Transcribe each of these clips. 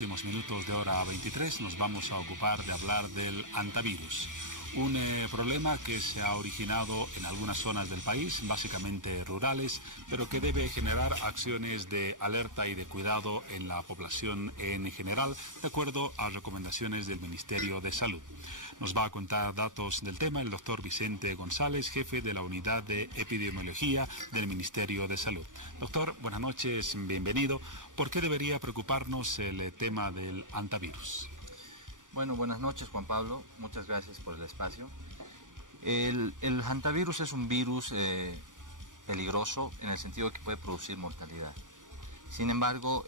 Últimos minutos de hora 23 nos vamos a ocupar de hablar del hantavirus, un problema que se ha originado en algunas zonas del país, básicamente rurales, pero que debe generar acciones de alerta y de cuidado en la población en general, de acuerdo a recomendaciones del Ministerio de Salud. Nos va a contar datos del tema el doctor Vicente González, jefe de la Unidad de Epidemiología del Ministerio de Salud. Doctor, buenas noches, bienvenido. ¿Por qué debería preocuparnos el tema del hantavirus? Bueno, buenas noches, Juan Pablo. Muchas gracias por el espacio. El hantavirus es un virus peligroso en el sentido de que puede producir mortalidad. Sin embargo,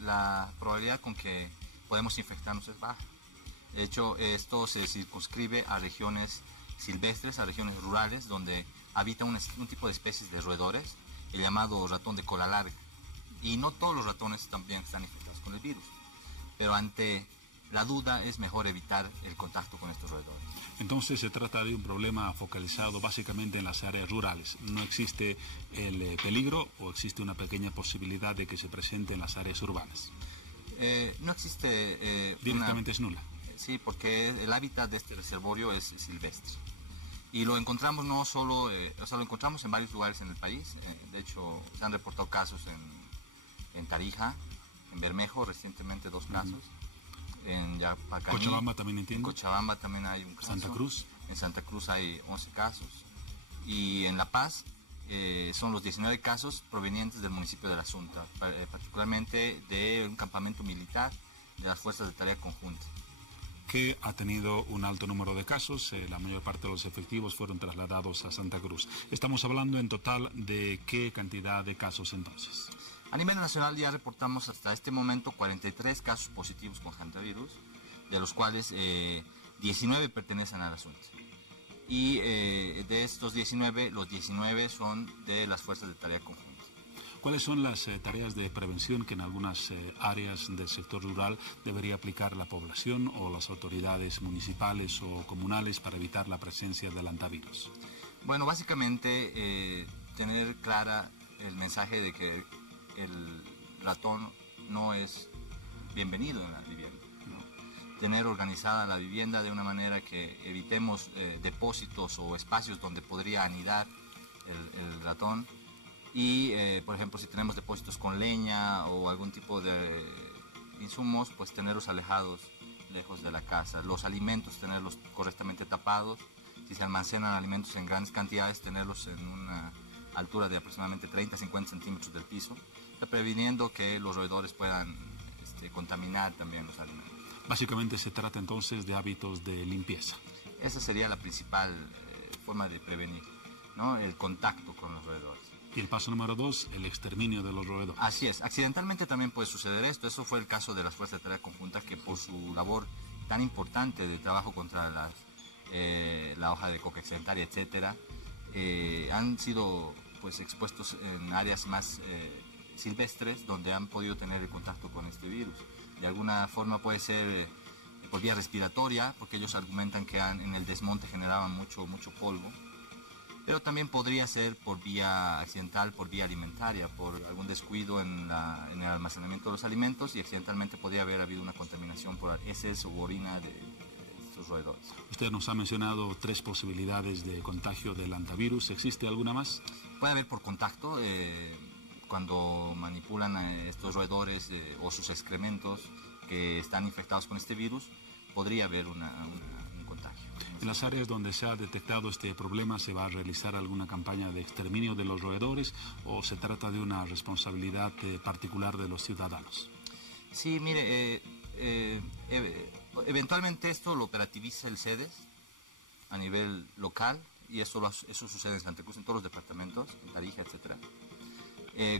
la probabilidad con que podemos infectarnos es baja. De hecho, esto se circunscribe a regiones silvestres, a regiones rurales, donde habita un tipo de especies de roedores, el llamado ratón de cola larga. Y no todos los ratones también están infectados con el virus. Pero ante la duda es mejor evitar el contacto con estos roedores. Entonces se trata de un problema focalizado básicamente en las áreas rurales. ¿No existe el peligro o existe una pequeña posibilidad de que se presente en las áreas urbanas? No existe... Directamente es nula. Sí, porque el hábitat de este reservorio es silvestre. Y lo encontramos no solo... lo encontramos en varios lugares en el país. De hecho, se han reportado casos en Tarija, en Bermejo, recientemente 2 casos. En Yapacaní, Cochabamba también entiendo. En Cochabamba también hay un caso. Santa Cruz. En Santa Cruz hay 11 casos. Y en La Paz son los 19 casos provenientes del municipio de La Asunta, particularmente de un campamento militar de las Fuerzas de Tarea Conjunta, que ha tenido un alto número de casos. La mayor parte de los efectivos fueron trasladados a Santa Cruz. Estamos hablando en total de ¿qué cantidad de casos entonces? A nivel nacional ya reportamos hasta este momento 43 casos positivos con hantavirus, de los cuales 19 pertenecen a la Asunta. Y de estos 19, los 19 son de las Fuerzas de Tarea Conjunta. ¿Cuáles son las tareas de prevención que en algunas áreas del sector rural debería aplicar la población o las autoridades municipales o comunales para evitar la presencia del hantavirus? Bueno, básicamente tener clara el mensaje de que el ratón no es bienvenido en la vivienda, ¿no? Tener organizada la vivienda de una manera que evitemos depósitos o espacios donde podría anidar el ratón. Y, por ejemplo, si tenemos depósitos con leña o algún tipo de insumos, pues tenerlos alejados, lejos de la casa. Los alimentos, tenerlos correctamente tapados. Si se almacenan alimentos en grandes cantidades, tenerlos en una altura de aproximadamente 30-50 centímetros del piso, previniendo que los roedores puedan contaminar también los alimentos. Básicamente se trata entonces de hábitos de limpieza. Esa sería la principal forma de prevenir, ¿no? El contacto con los roedores. Y el paso número 2, el exterminio de los roedores. Así es, accidentalmente también puede suceder esto. Eso fue el caso de las Fuerzas de Tarea Conjunta, que por su labor tan importante de trabajo contra la hoja de coca accidentaria, etcétera, han sido pues expuestos en áreas más silvestres, donde han podido tener el contacto con este virus. De alguna forma puede ser por vía respiratoria, porque ellos argumentan que en el desmonte generaban mucho polvo. Pero también podría ser por vía accidental, por vía alimentaria, por algún descuido en el almacenamiento de los alimentos, y accidentalmente podría haber habido una contaminación por heces u orina de estos roedores. Usted nos ha mencionado 3 posibilidades de contagio del hantavirus. ¿Existe alguna más? Puede haber por contacto, cuando manipulan a estos roedores o sus excrementos que están infectados con este virus, podría haber un contagio. En las áreas donde se ha detectado este problema, ¿se va a realizar alguna campaña de exterminio de los roedores o se trata de una responsabilidad particular de los ciudadanos? Sí, mire, eventualmente esto lo operativiza el CEDES a nivel local, y eso sucede en Santa Cruz, en todos los departamentos, en Tarija, etcétera.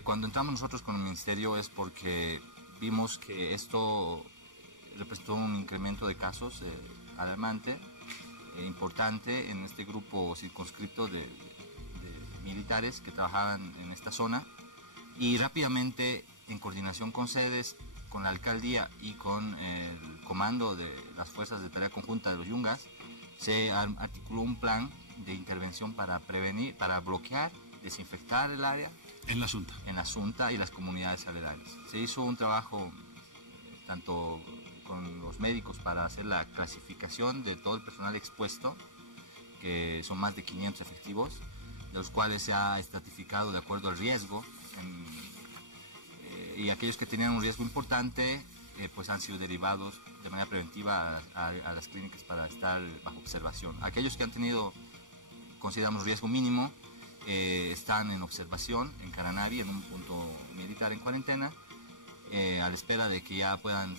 Cuando entramos nosotros con el Ministerio es porque vimos que esto representó un incremento de casos alarmante, importante en este grupo circunscripto de militares que trabajaban en esta zona, y rápidamente, en coordinación con CEDES, con la alcaldía y con el comando de las Fuerzas de Tarea Conjunta de los Yungas, se articuló un plan de intervención para prevenir, para bloquear, desinfectar el área. En la Asunta. En la Asunta y las comunidades aledañas. Se hizo un trabajo tanto con los médicos para hacer la clasificación de todo el personal expuesto, que son más de 500 efectivos, de los cuales se ha estratificado de acuerdo al riesgo, y aquellos que tenían un riesgo importante pues han sido derivados de manera preventiva a las clínicas para estar bajo observación. Aquellos que han tenido, consideramos, riesgo mínimo, están en observación en Caranavi, en un punto militar en cuarentena, a la espera de que ya puedan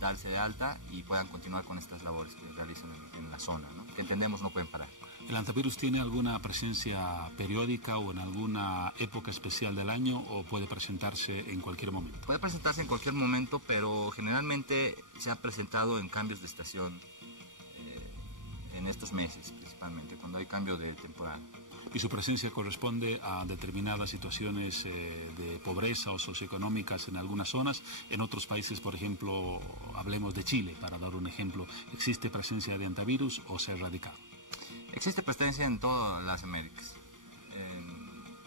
darse de alta y puedan continuar con estas labores que realizan en la zona, ¿no? Que entendemos no pueden parar. ¿El antivirus tiene alguna presencia periódica o en alguna época especial del año o puede presentarse en cualquier momento? Puede presentarse en cualquier momento, pero generalmente se ha presentado en cambios de estación, en estos meses principalmente, cuando hay cambio de temporada. ¿Y su presencia corresponde a determinadas situaciones de pobreza o socioeconómicas en algunas zonas? En otros países, por ejemplo, hablemos de Chile, para dar un ejemplo, ¿existe presencia de antivirus o se ha erradicado? Existe presencia en todas las Américas.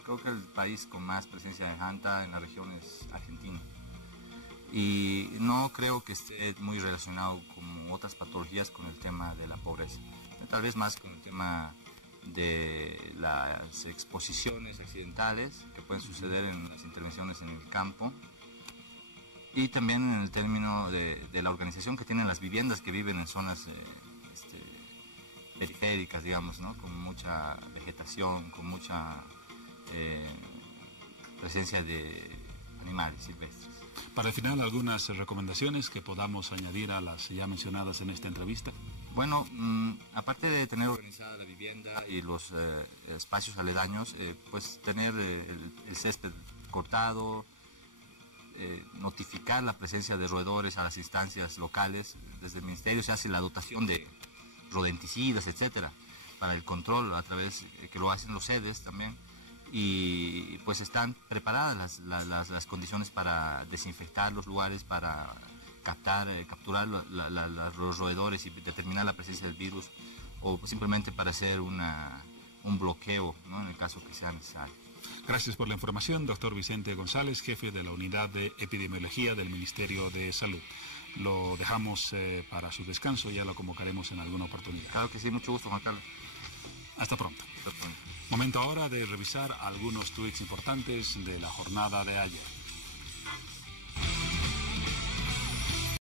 Creo que el país con más presencia de Hanta en la región es Argentina. Y no creo que esté muy relacionado con otras patologías con el tema de la pobreza. Tal vez más con el tema de las exposiciones accidentales que pueden suceder en las intervenciones en el campo. Y también en el término de la organización que tienen las viviendas que viven en zonas periféricas, digamos, ¿no? Con mucha vegetación, con mucha presencia de animales silvestres. Para el final, algunas recomendaciones que podamos añadir a las ya mencionadas en esta entrevista. Bueno, aparte de tener organizada la vivienda y los espacios aledaños, pues tener el césped cortado, notificar la presencia de roedores a las instancias locales. Desde el Ministerio se hace la dotación de rodenticidas, etcétera, para el control a través que lo hacen los sedes también, y pues están preparadas las condiciones para desinfectar los lugares, para capturar los roedores y determinar la presencia del virus, o simplemente para hacer un bloqueo, ¿no? En el caso que sea necesario. Gracias por la información, doctor Vicente González, jefe de la Unidad de Epidemiología del Ministerio de Salud. Lo dejamos para su descanso, ya lo convocaremos en alguna oportunidad. Claro que sí, mucho gusto, Juan Carlos. Hasta pronto. Hasta pronto. Momento ahora de revisar algunos tweets importantes de la jornada de ayer.